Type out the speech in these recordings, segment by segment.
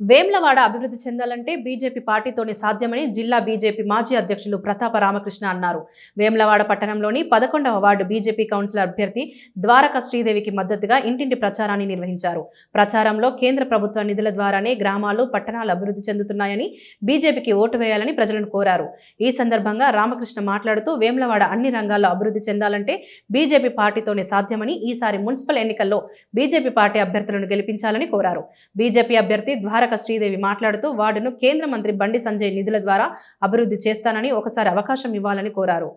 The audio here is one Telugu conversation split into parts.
వేమ్లవాడ అభివృద్ధి చెందాలంటే బీజేపీ పార్టీతోనే సాధ్యమని జిల్లా బీజేపీ మాజీ అధ్యక్షులు ప్రతాప రామకృష్ణ అన్నారు. వేమ్లవాడ పట్టణంలోని 11వ వార్డు బీజేపీ కౌన్సిలర్ అభ్యర్థి ద్వారక శ్రీదేవికి మద్దతుగా ఇంటింటి ప్రచారాన్ని నిర్వహించారు. ప్రచారంలో కేంద్ర ప్రభుత్వ నిధుల ద్వారానే గ్రామాలు, పట్టణాలు అభివృద్ధి చెందుతున్నాయని, బీజేపీకి ఓటు వేయాలని ప్రజలను కోరారు. ఈ సందర్భంగా రామకృష్ణ మాట్లాడుతూ వేమ్లవాడ అన్ని రంగాల్లో అభివృద్ధి చెందాలంటే బీజేపీ పార్టీతోనే సాధ్యమని, ఈసారి మున్సిపల్ ఎన్నికల్లో బీజేపీ పార్టీ అభ్యర్థులను గెలిపించాలని కోరారు. బీజేపీ అభ్యర్థి ద్వారక శ్రీదేవి మాట్లాడుతూ వార్డును కేంద్ర మంత్రి బండి సంజయ్ నిధుల ద్వారా అభివృద్ధి చేస్తానని, ఒకసారి అవకాశం ఇవ్వాలని కోరారు.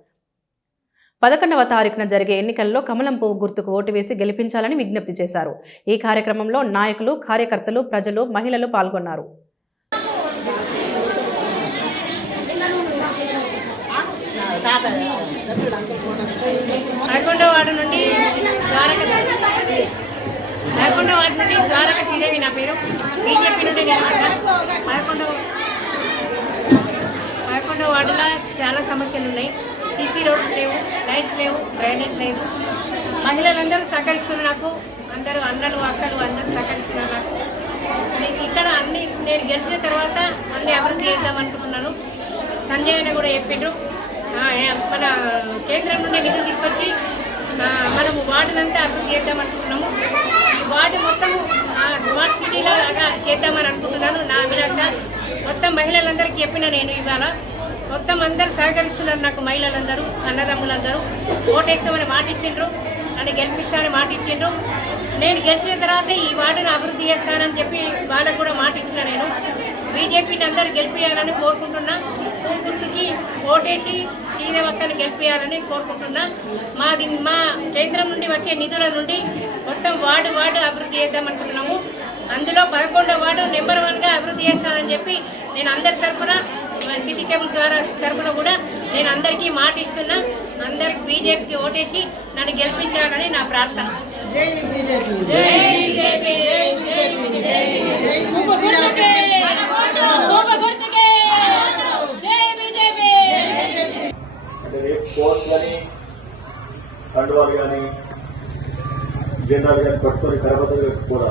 11వ తారీఖున జరిగే ఎన్నికల్లో కమలం పువ్వు గుర్తుకు ఓటు వేసి గెలిపించాలని విజ్ఞప్తి చేశారు. ఈ కార్యక్రమంలో నాయకులు, కార్యకర్తలు, ప్రజలు, మహిళలు పాల్గొన్నారు. ద్వారక శ్రీదేవి నా పేరు. బీజేపీ నుండి నిలబడ్డాను. 11వ వార్డులో చాలా సమస్యలు ఉన్నాయి. సీసీ రోడ్స్ లేవు, లైట్స్ లేవు, డ్రైనేజ్ లేదు. మహిళలందరూ సహకరిస్తున్నారు నాకు. అందరూ అన్నలు, అక్కలు అందరూ సహకరిస్తున్నారు నాకు. ఇక్కడ నేను గెలిచిన తర్వాత అన్ని అభివృద్ధి చేద్దామనుకుంటున్నాను. సంజయ్ అన్న కూడా చెప్పిండ్రు, మన కేంద్రం నుండి నిధులు తీసుకొచ్చి మనము వార్డునంతా అభివృద్ధి చేద్దామనుకుంటున్నాము. వార్డు మొత్తం స్మార్ట్ సిటీలో లాగా చేద్దామని అనుకుంటున్నాను. నా అభిలాష. మొత్తం మహిళలందరికీ చెప్పిన నేను ఇవాళ మొత్తం అందరూ సహకరిస్తున్నారు నాకు. మహిళలందరూ, అన్నదమ్ములందరూ ఓటేస్తామని మాట ఇచ్చిండ్రు, నన్ను గెలిపిస్తామని మాట ఇచ్చిండ్రు. నేను గెలిచిన తర్వాత ఈ వార్డును అభివృద్ధి చేస్తానని చెప్పి వాళ్ళకు కూడా మాట ఇచ్చిన నేను. బీజేపీని అందరూ గెలిపించాలని కోరుకుంటున్నా. గుర్తుకి ఓటేసి శ్రీదేవక్కని గెలిపించాలని కోరుకుంటున్నా. మా కేంద్రం నుండి వచ్చే నిధుల నుండి మొత్తం వార్డు అభివృద్ధి చేద్దామనుకుంటున్నాము. అందులో 11వ వార్డు నెంబర్ 1గా అభివృద్ధి చేస్తానని చెప్పి నేను అందరి తరఫున, సిటీ కేబుల్ ద్వారా తరఫున కూడా నేను అందరికీ మాట ఇస్తున్నా. అందరికి బీజేపీకి ఓటేసి నన్ను గెలిపించాలని నా ప్రార్థన. కోర్స్ కానీ, కండువాలు కానీ, జెండాలు కానీ పట్టుకొని కరపత్రాలు కూడా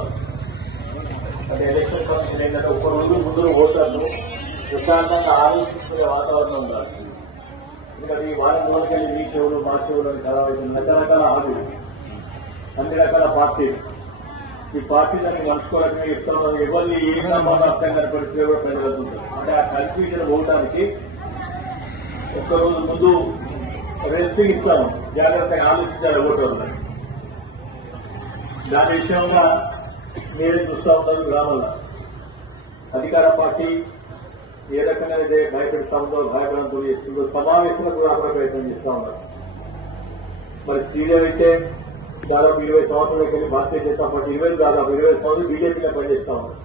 అంటే ఎలక్షన్ కమిషన్ ఏంటంటే ఒక రోజు ముందు ఓటర్లు ప్రశాంతంగా ఆలోచించుకునే వాతావరణం ఉండాలి. ఎందుకంటే ఈ వారం రోజులకి వెళ్ళి మీ చెవులు, మా చెవులు అని ఖరాబ్ అవుతుంది. రకరకాల హామీలు, అన్ని రకాల పార్టీలు. ఈ పార్టీలన్నీ మనుచుకోవడానికి ఇష్టం ఎవరిని ఏ క్రమంలో అర్థం కాని పరిస్థితి కూడా ప్రజలుంటారు. అంటే ఆ కన్ఫ్యూజన్ పోవడానికి ఒక్కరోజు ముందు రెస్ట్ ఇస్తాము, జాగ్రత్తగా ఆలోచించాలి ఓటర్లు. దాని విషయంగా మీరే చూస్తూ ఉంటారు. గ్రామంలో అధికార పార్టీ ఏ రకంగా అయితే భయపెడతా ఉందో, భయపడంతో చేస్తుందో, సమావేశంలో కూడా అక్కడ ప్రయత్నం చేస్తూ ఉన్నారు. మరి శ్రీదేవి అయితే దాదాపు 20 సంవత్సరాలకి వెళ్ళి భారతీయ జనతా పార్టీ 20 సంవత్సరాలు బీజేపీలో పనిచేస్తా ఉన్నారు.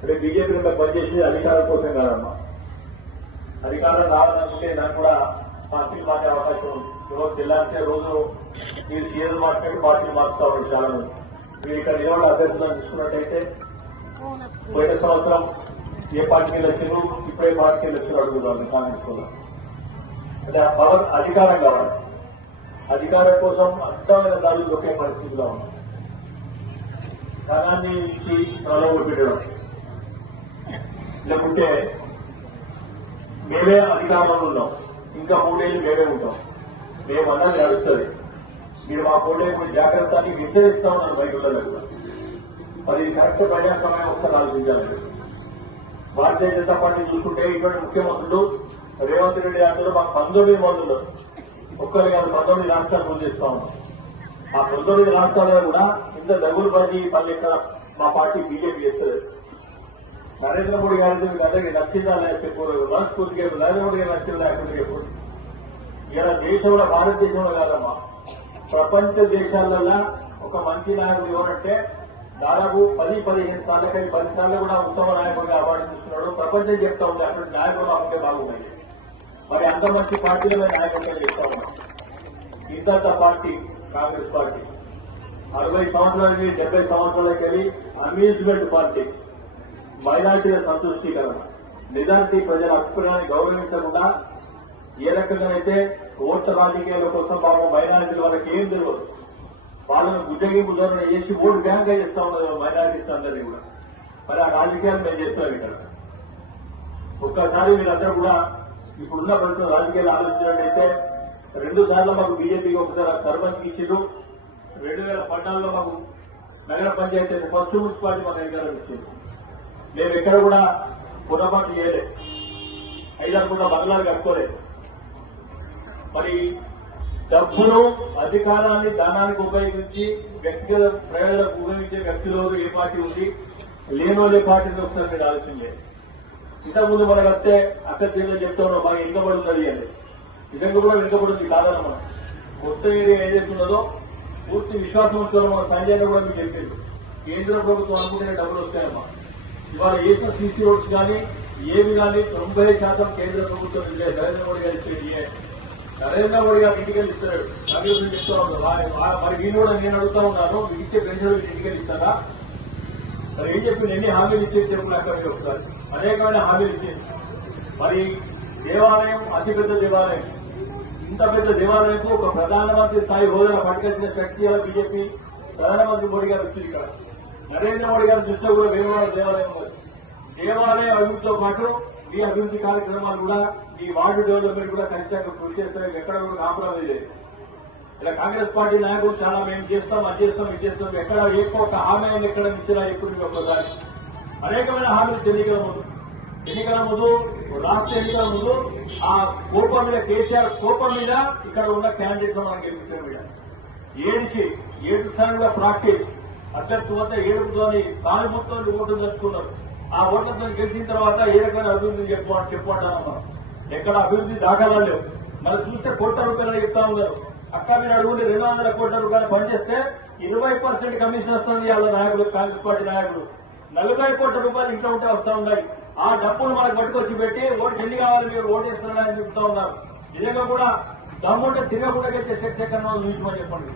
అంటే బీజేపీలో పనిచేసి అధికారం కోసం కాదమ్మా. అధికారం రావాలనుకుంటే దాన్ని కూడా పార్టీలు మార్చే అవకాశం ఉంది. రోజు తెల్లారితే రోజు మీరు సీఎం మార్చినట్టు పార్టీలు మార్చుతా ఉన్నారు చాలా మంది. మీరు ఇక్కడ నిలబడి అభ్యర్థులను తీసుకున్నట్టయితే పోయిన సంవత్సరం ఏ పార్టీలు వచ్చారు, ఇప్పుడే పార్టీలు వచ్చారు అడుగుతారు కాంగ్రెస్ కూడా. అంటే ఆ పవర్ అధికారం కావాలి. అధికారం కోసం అర్థమైన దాడులు దొక్కే పరిస్థితిలో ఉంది. ధనాన్ని ఇచ్చి ప్రలోభ పెట్టడం, లేకుంటే మేమే అధికారంలో ఉన్నాం, ఇంకా 3 ఏళ్ళు మేమే ఉంటాం, మేము అన్నది నడుస్తుంది, మీరు మా కోటే జాగ్రత్త అని హెచ్చరిస్తా ఉన్నాను బయటలో కూడా. మరి కరెక్ట్ ప్రజాస్వామ్యం ఒకసారి ఆలోచించాలి. భారతీయ జనతా పార్టీ చూసుకుంటే ఇటువంటి ముఖ్యమంత్రులు రేవంత్ రెడ్డి గారు మాకు 19 మందులు, ఒక్కరు కాదు 19 రాష్ట్రాలు ముందేస్తా ఉన్నాం. ఆ 19 రాష్ట్రాల్లో కూడా ఇంత దగ్గర పడి పని ఎక్కడ మా పార్టీ బీజేపీ చేస్తుంది. నరేంద్ర మోడీ గారి అందరికీ నచ్చిందా లేక చెప్పలేదు, మనస్ఫూర్తిగా నరేంద్ర మోడీ గారు నచ్చిందా లేకపోతే చెప్పండి. ఇలా దేశంలో, భారతదేశంలో కాదమ్మా, ప్రపంచ దేశాలలో ఒక మంచి నాయకుడు ఎవరంటే దాదాపు 10-15 సార్లు కానీ 10 సార్లు కూడా ఉత్తమ నాయకుడిగా అవార్డు తీసుకున్నాడు. ప్రపంచం చెప్తా ఉంది అక్కడ నాయకులు మాకుంటే బాగుంటుంది. మరి అంత మంచి పార్టీలో నాయకులుగా చెప్తా ఉన్నాం. ఇంత పార్టీ కాంగ్రెస్ పార్టీ 60 సంవత్సరాలకి 70 సంవత్సరాలకి వెళ్ళి అమ్యూజ్మెంట్ పార్టీ, మైనార్టీల సంతుష్టీకరణ, నిజానికి ప్రజల అభిప్రాయాన్ని గౌరవించకుండా ఏ రకంగానైతే ఓట్ల రాజకీయాల కోసం పాపం మైనారిటీల వాళ్ళకి ఏం తెలియదు, వాళ్ళని గుడ్డగి బుద్ధరణ చేసి ఓటు బ్యాంక్ చేస్తా ఉన్నారు మైనారిటీస్ అందరినీ కూడా. మరి ఆ రాజకీయాలు మేము చేస్తున్నాం ఇక్కడ. ఒక్కసారి మీరందరూ కూడా ఇప్పుడున్న పరిస్థితులు రాజకీయాలు ఆలోచించినట్టయితే 2 సార్లు మాకు బీజేపీకి ఒకసారి సర్పంచ్ ఇచ్చిండ్రు. 2014లో మాకు నగర పంచాయతీ ఫస్ట్ మున్సిపాలిటీ మాకు అధికారం ఇచ్చింది. మేము ఎక్కడ కూడా పొరపాటు చేయలేదు, 5-6 కూడా బంగ్లాలు కట్టుకోలేదు. మరి డబ్బును అధికారాన్ని దానానికి ఉపయోగించి వ్యక్తిగత ప్రయోజనాలకు ఉపయోగించే వ్యక్తిలో ఏ పార్టీ ఉంది, లేనోలే పార్టీని ఒకసారి మీరు ఆలోచన లేదు. ఇంతకుముందు మనకు వస్తే అక్కడ జిల్లా చెప్తా ఉన్నాం బాగా వెనుకబడి ఉన్నది అని. నిజంగా కూడా వెనుకబడింది కాదన్నమాట. కొత్త ఏరియా ఏదైతున్నదో పూర్తి విశ్వాసం ఉంచుకోవడం మన సంజయ్ కూడా మీకు చెప్పింది. కేంద్ర ప్రభుత్వం అనుకుంటే డబ్బులు వస్తాయమ్మా. ఇవాళ వేసిన సీసీ రోడ్స్ కానీ ఏవి కానీ 90% కేంద్ర ప్రభుత్వం నరేంద్ర మోడీ గారు ఇచ్చేది. నరేంద్ర మోడీ గారు ఇంటికెళ్ళి ఇస్తున్నాడు. నరేంద్ర చెప్తా ఉన్నాడు. మరి వీళ్ళు కూడా నేను అడుగుతా ఉన్నాను, మీకు ఇచ్చే పెన్షన్ ఇంటికెళ్ళి ఇస్తారా? మరి ఏం చెప్పి ఎన్ని హామీలు ఇచ్చేది చెప్పిన అక్కడ ఒకసారి అనేకమైన హామీలు ఇచ్చింది. మరి దేవాలయం అతిపెద్ద దేవాలయం, ఇంత పెద్ద దేవాలయంకు ఒక ప్రధానమంత్రి స్థాయి హోదా పట్టుకొచ్చిన శక్తి బీజేపీ ప్రధానమంత్రి మోడీ గారు వచ్చింది ఇక్కడ. నరేంద్ర మోడీ గారి దృష్టిలో కూడా వేమవాడ దేవాలయం ఉంది. దేవాలయ అభివృద్ధితో పాటు ఈ అభివృద్ధి కార్యక్రమాలు కూడా ఈ వార్డు డెవలప్మెంట్ కూడా ఖచ్చితంగా కృషి చేస్తారు. ఎక్కడ కూడా కాంప్రమైజ్ లేదు. ఇలా కాంగ్రెస్ పార్టీ నాయకులు చాలా మేము చేస్తాం, అది చేస్తాం, ఇది చేస్తాం, ఎక్కడ ఒక హామీ అయినా ఎక్కడ ఇచ్చినా ఎప్పుడు ఒకసారి అనేకమైన హామీలు ఎన్నికల ముందు రాష్ట్ర ఎన్నికల ముందు ఆ కోపం మీద కేసీఆర్ కోపం మీద ఇక్కడ ఉన్న క్యాండిడేట్ మనం గెలిపించడం మీద ఏడు స్థానంలో ప్రాక్టీస్ అభ్యర్థి వద్ద ఏడుపుతోని సానుభూతితో ఓట్లు తెచ్చుకున్నారు. ఆ ఓట్లతో గెలిచిన తర్వాత ఏ రకమైన అభివృద్ధి చెప్పుకుంటామమ్మా. ఎక్కడ అభివృద్ధి దాఖలాలు లేవు. మనం చూస్తే కోట్ల రూపాయలు చెప్తా ఉన్నారు. అక్క మీరు అడుగుంటే 200 కోట్ల రూపాయలు పనిచేస్తే 20% కమిషన్ వస్తుంది. వాళ్ళ నాయకులు, కాంగ్రెస్ పార్టీ నాయకులు 40 కోట్ల రూపాయలు ఇంట్లో ఉంటే వస్తూ ఉన్నాయి. ఆ డబ్బును మనకు పట్టుకొచ్చి పెట్టి ఓటు ఎన్ని కావాలి మీరు ఓటు వేస్తున్నారని చెప్తా ఉన్నారు. నిజంగా కూడా దమ్ముంటే తిరగకుండా గెలిచే శక్తి ఎక్కడ చూపించమని చెప్పండి.